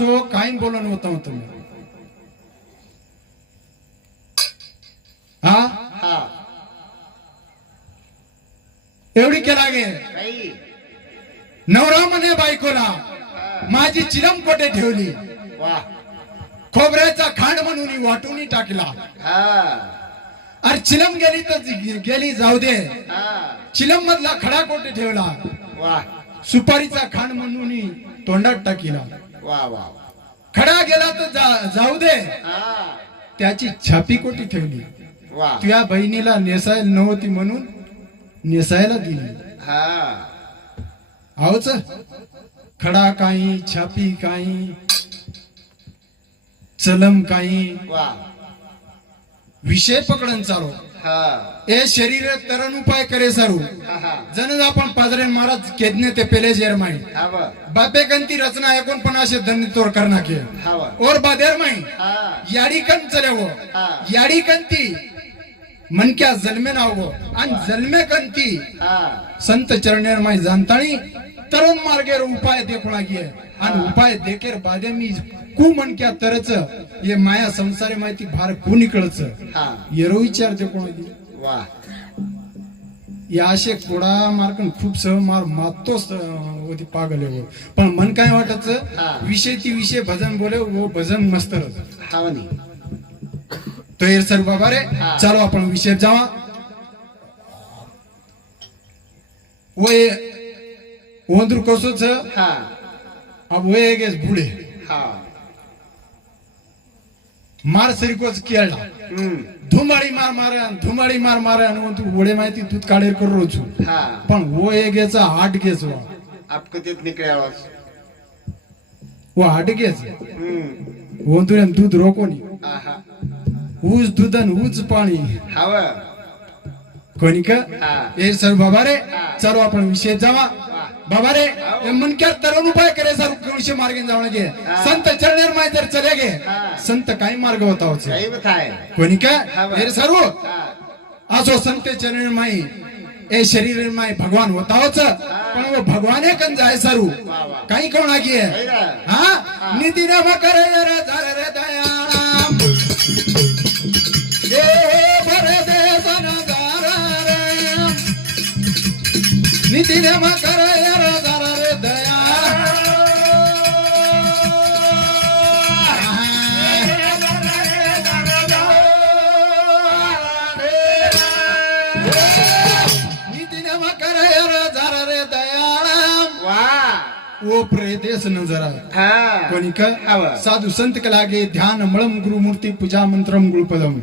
छो काही बोलून होतं तुम्ही. हा? हा. एवढी केला गे. नवरा म्हणे बायकोला माझी चिरम कोठे ठेवली खोबऱ्याचा खांड म्हणून वाटून टाकला. अरे चिलम गेली तर गेली जाऊ दे. चिलम मधला खडा कोठे ठेवला. सुपारीचा खांड म्हणून तोंडात टाकीला. वा वा खडा गेला तर जाऊ दे. त्याची छापी कोटी ठेवली. वा. तुझ्या बहिणीला नेसायला नव्हती म्हणून नेसायला दिली हा. आवच खडा काही छापी काही चलम काही. विषय पकडून चालू. हा. ए शरीर तरण उपाय करे सारू. हा हा. जण आपण पाजरे महाराज केदने ते पेले जेर माई. हा बापे कंती रचना एकोणपन्नाशे धनी तोर करना के. हा और बादेर माई. हा. याडी कन चले वो. हा. याडी कंती मनक्या जन्मे नाव गो आणि जन्मे कंती हा. संत चरणेर माई जाणताणी तरुण मार्गेर उपाय देखुणा गे आणि उपाय देखेर बादे मी कु मनक्या तरच ये माया संसारे माहिती भार कु निकळच. हा. येरो विचार देखुणा गे वा. या असे कोडा मार्कन खूप सह मार मातोच होती पागल. पण मन काय वाटच हा. विषय ती विषय भजन बोले वो भजन मस्त हा तो येर सर बाबा रे. चालो आपण विषय जावा. वय ओंद्र कसोच? हा. अब वय गेस बुडे हा. मार सरिकोच केळला. धुमाडी मार मारे आणि धुमाडी मार मारे आणि तू ओढे माहिती दूध काढेल करू हा. पण आपको तिथ निकळे आवाज वो आठ गेच हम्म. ओंदुऱ्या दूध रोकोनी. आहा. ऊस दूध आणि ऊच पाणी. हवा. कोणी का? ए सर बाबा रे. चलो आपण विषय जावा. बाबा रे ए मनक्यात तरुण उपाय करे सर विषय मार्गे जावण गे हा. संत चरणेर माय तर चले गे. संत काही मार्ग होता कोणी हा. हे सर्व असो संत चरण माई ए शरीर माई भगवान होता पण वो भगवाने कन जाय सरू. काही कोण आगी आहे? ना. हा? नितीने मकर रे झाले रे दयाळाम ए भरे दे ओ प्रेदेश नजरा हा कोणी का हवा. साधू संत कलागे ध्यान मळम गुरुमूर्ती पूजा मंत्रम गुरुपदम.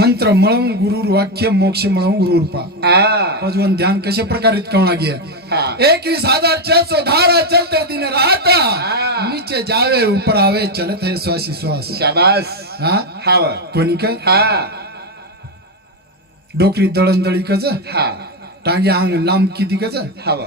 मंत्र मळम गुरुर वाक्य मोक्ष मळम गुरुरूपा हा भजवन ध्यान कशा प्रकारे कवणा गे हा एकवीस हजार छह सौ धारा चलते दिन हा. नीचे जावे ऊपर आवे चलत है श्वासी श्वास शाबास हा हवा कोणी का हा डोकरी दळण दळी कच हा टांगे अंग लांब किती कच हवा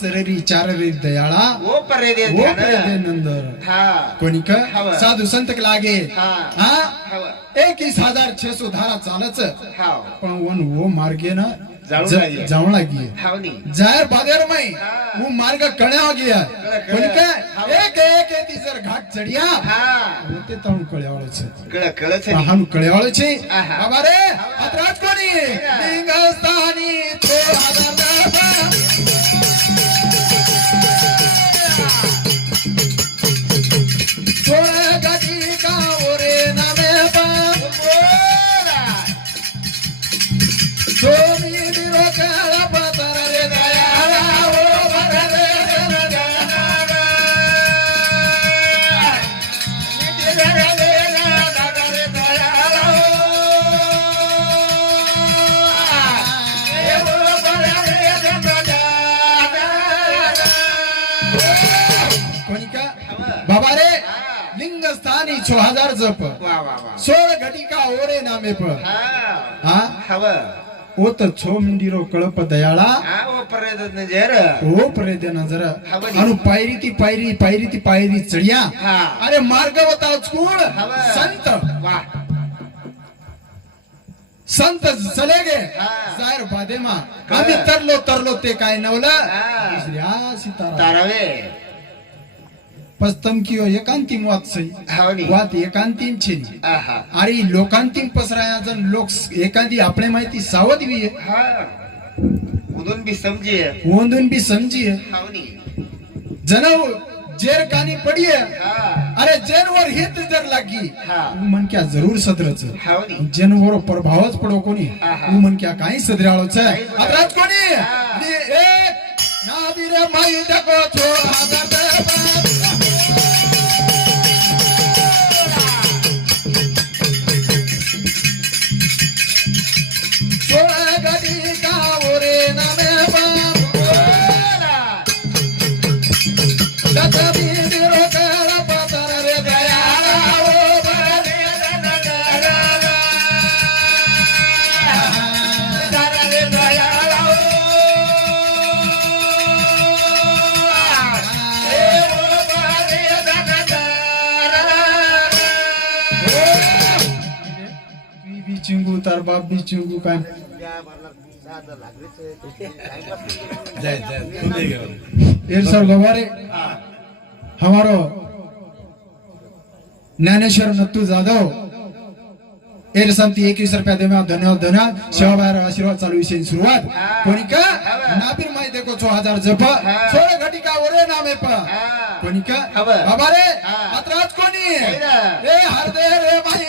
चररी चाररी दयाळा वो परे दे ओ प्रे दे नंदर हा कोणी का. साधू संत लागे हा हा एकवीस हजार छे सो धारा चालच पण वन वो मार्गे ना जाळून ज- लागे. जाऊन लागी हवा नी जायर बादेर माई हा. वो मार्ग कण्या गया कोणी. काय एक एक येती जर घाट चढिया हा ते तळून कळ्यावळ छे कळ कळच हानु कळ्यावळ छे. बाबा रे आत्राज कोणी लिंगस्थानी तो हजार हजार जप. सोळ घटिका ओरे नामे प हा. हा? हवं. ओ त छो मिंडीरो कळप दयाळा. हा ओ पर्यटन नजर. अनु पायरी ती पायरी पायरी ती पायरी चढिया. हा. अरे मार्ग होता कोण. संत. संत चले गे. हा. जायर बादेमा. आम्ही तरलो तरलो ते काय नवलं. दुसऱ्या सीतारा तारावे पस्तम कियो एकांतिम वात सई हवनी वात एकांतिम छेनी आहा। अरे लोकांतिम पसराया जण लोक एखादी आपले माहिती सावध आहे हा। उदून समजे ओंदून बी समजी आहे हवनी जनाव जेर कानी पडी हा। अरे जेनवर हित जर लागी। हा. मन क्या जरूर सदरच हवनी जेनवर प्रभावच पडो कोणी आहा. मन क्या काही सदराळोच काही सदराळो. आता बाप बी चिंगू काय एर सर गवारे. हमारो ज्ञानेश्वर नत्तू जाधव. एर संती एकवीस रुपया दे धन्यवाद धन्यवाद. सेवा बाहेर आशीर्वाद चालू विषयी सुरुवात. कोणी का नाबीर माहिती देखो छो हजार जप. सोळे घटिका ओरे नामे प. कोणी का. बाबा रे हा. अत्राज कोणी. ए हरदे रे माही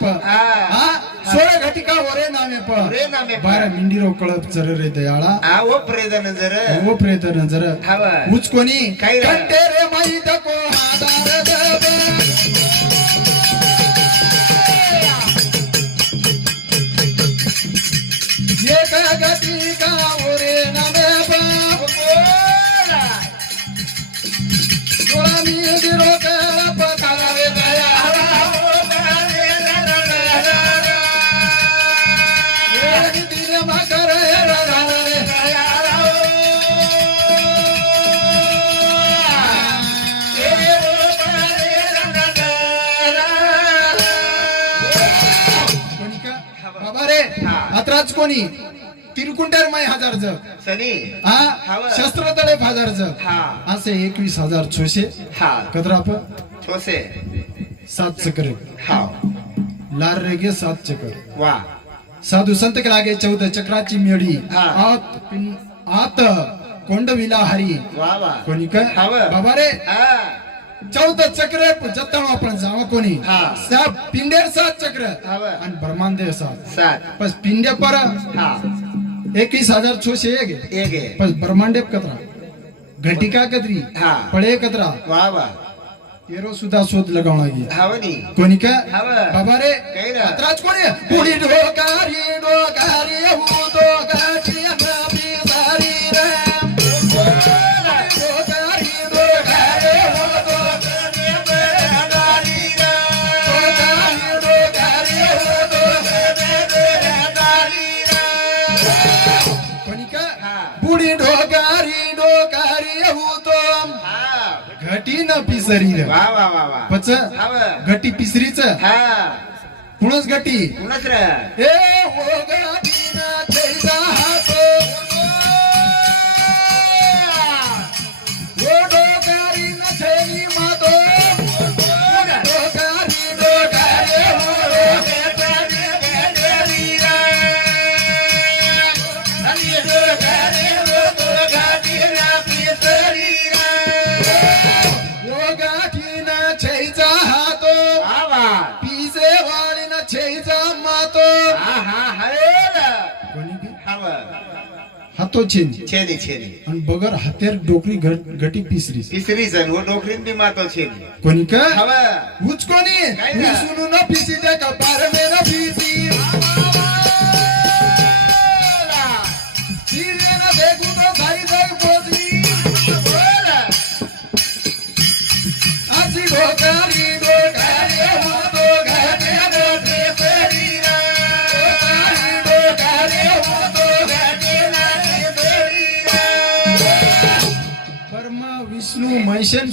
छो हजार जप हा सोळे घटिका ओरे नामे प ओरे नामे प. बारा मिंडीरो कळप चर रे दयाळा ओ प्रेत नजर हवा. उच कोणी काय रे? कंटे रे माई देखो अत्राच कोणी? तिरकुंटर माय हजार जग. सनी हा. शस्त्र तळे हजार जग. हा. असे एकवीस हजार छोशे हा. कदराप छोसे. सात चक्र. हा लार रेगे सात चक्र. वा. साधू संत के लागे चौदा चक्राची हा. आत आत कोंडविला हरी वा वा. कोणी का हवं. बाबा रे. हा. चौदा चक्र जत्ता आपण जावं कोणी. हा. सात पिंडेर सात चक्र. हवं. आणि ब्रह्मांडे सात. सात. बस पिंडे पर हा. एकवीस हजार छोशे एक एक आहे. ब्रह्मांडे कतरा घटिका कतरी. हा. पळे कतरा वा वा. एरो सुद्धा शोध लगावं लागेल हवनी कोणी का हवं. बाबा रे काही ना. अत्राच कोणी पुढी डोकारी डोकारी हु डोकाची न पिसरी रे वा वा वा वा. पच. घटी पिसरीच. हा. कुणच घटी कुणाच रे ए! तो छेनी। छेनी छेनी। आणि बगर हात्यार डोकरी घट घटी पिसरी तिसरी जण हो डोकरीन बी मातो छेनी। कोणी का? हवा। उच कोणी? मी सुनू ना पिसी त्या कपार मेरा पीस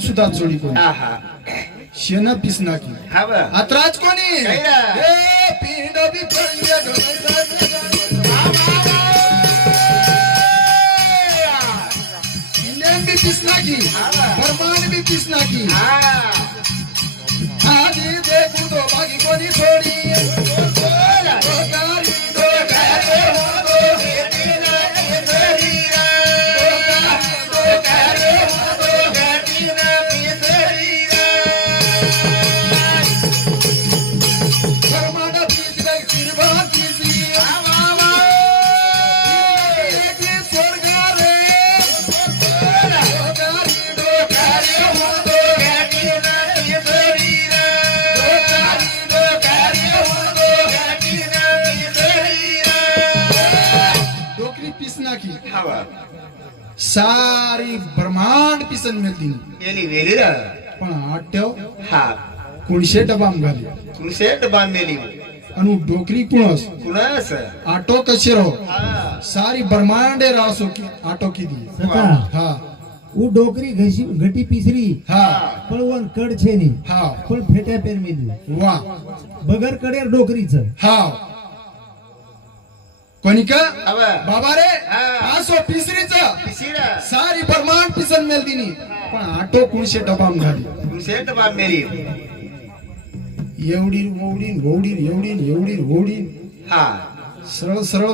सुद्धा चोरी कोणी शेणा पिसना की. आत्राज कोणी की. परमान बी. पिसना की. आधी देखू तो बाकी कोणी थोडी. સારી બ્રહ્માંડ પિસન મેલતી મેલી મેલી રે પણ આટ્યો? હા. કુણશે ડબામ ગાલી. કુણશે ડબામ મેલી. અનુ ડોકરી કુણસ કુણસ આટો કચેરો. હા. સારી બ્રહ્માંડે રાસો કી આટો કીધી હા. હું ડોકરી ઘસી ઘટી પીસરી. હા. પણ વન કડ છે ની હા. પણ ફેટે પેરમી દી વાહ. બગર કડે ડોકરી છે. હા. కొనిక బాబారే ఆసో పిసిరిచ సారి પરમાણ પિસન મેલ દીની પણ આટો કુણશે ડબામ ગાડી કુણશે ડબામ एवढी ओवडी ओवडी एवढी एवढी ओवडी हा. सरळ सरळ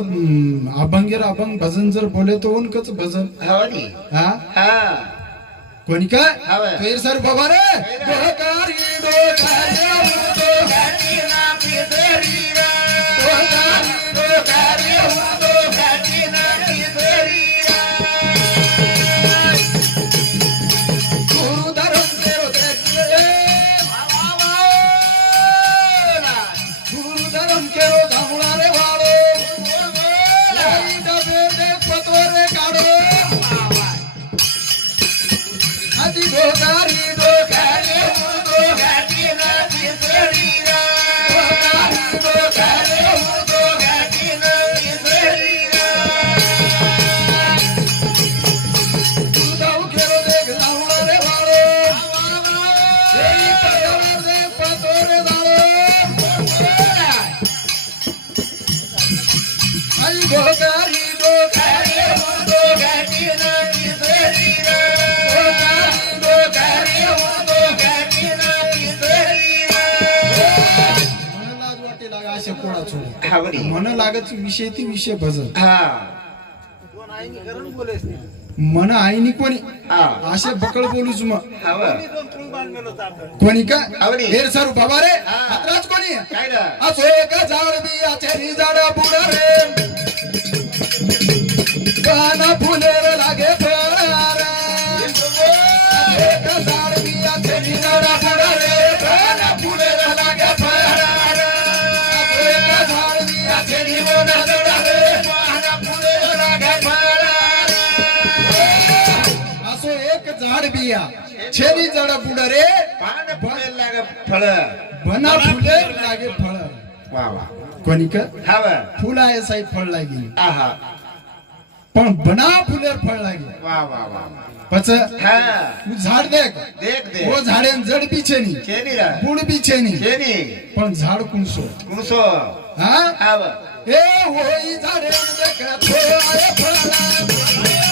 अभंगेर अभंग भजन जर बोले तो उनकच भजन. हा कोणी का सर बाबा रे विषयाची विषय ती विषय भजन हा. मन आईनी कोणी? असे बकळ बोलू तुम कोणी का? हेर सर बाबा रे. राज कोणी? असो एका बी आचारी झाड बुड रे. काना फुलेर लागे झाड बिया छेरी जड पुढ रे पान फुले लागे फळ बना फुले लागे फळ वा वा कोणी का हाव फळ लागे आहा पण बना फुले फळ लागे वा वा वा पच हा तू झाड देख देख दे वो झाडे जड बी छेनी छेनी रे बुड बी छेनी छेनी पण झाड कुंसो कुंसो हा हाव ए होई झाडे देख तो आए फळ लागे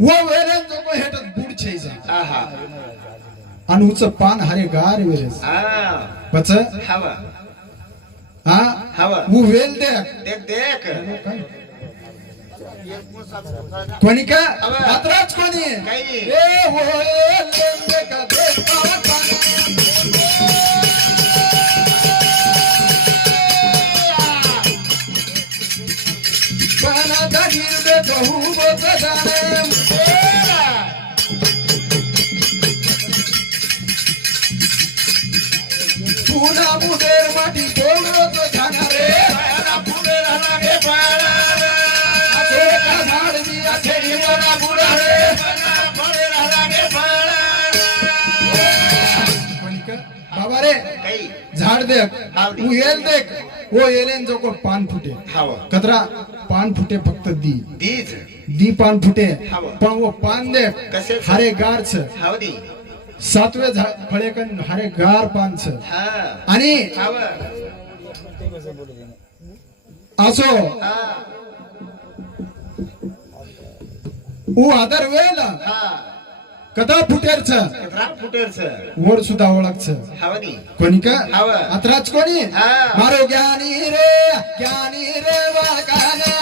वो वेलेन जो को हेट बुड छे जा. आहा. पान हारे गार वेलेस आ बच हवा. हा? हवा. वो वेल दे देख देख. कोणी का. मात्राच कोणी. ए हो लेंदे का देखा झाड देख. येल देख. वो येलेन जो को पान फुटे। हवा कतरा पान फुटे फक्त दी। दीज। दी पान फुटे. पण वो। पान देख कसे? हारे गार छ। हवदी सातवे फळेकन हारे गार पान छ। हा। आणि असो। हा। ऊ आदर वेल। हा। कदा फुटेर छ राम फुटेर छ वर सुद्धा ओळख छ हवदी कोणी का? हवा. अत्राच कोणी? हा. मारो ज्ञानी रे ज्ञानी रे वाकाना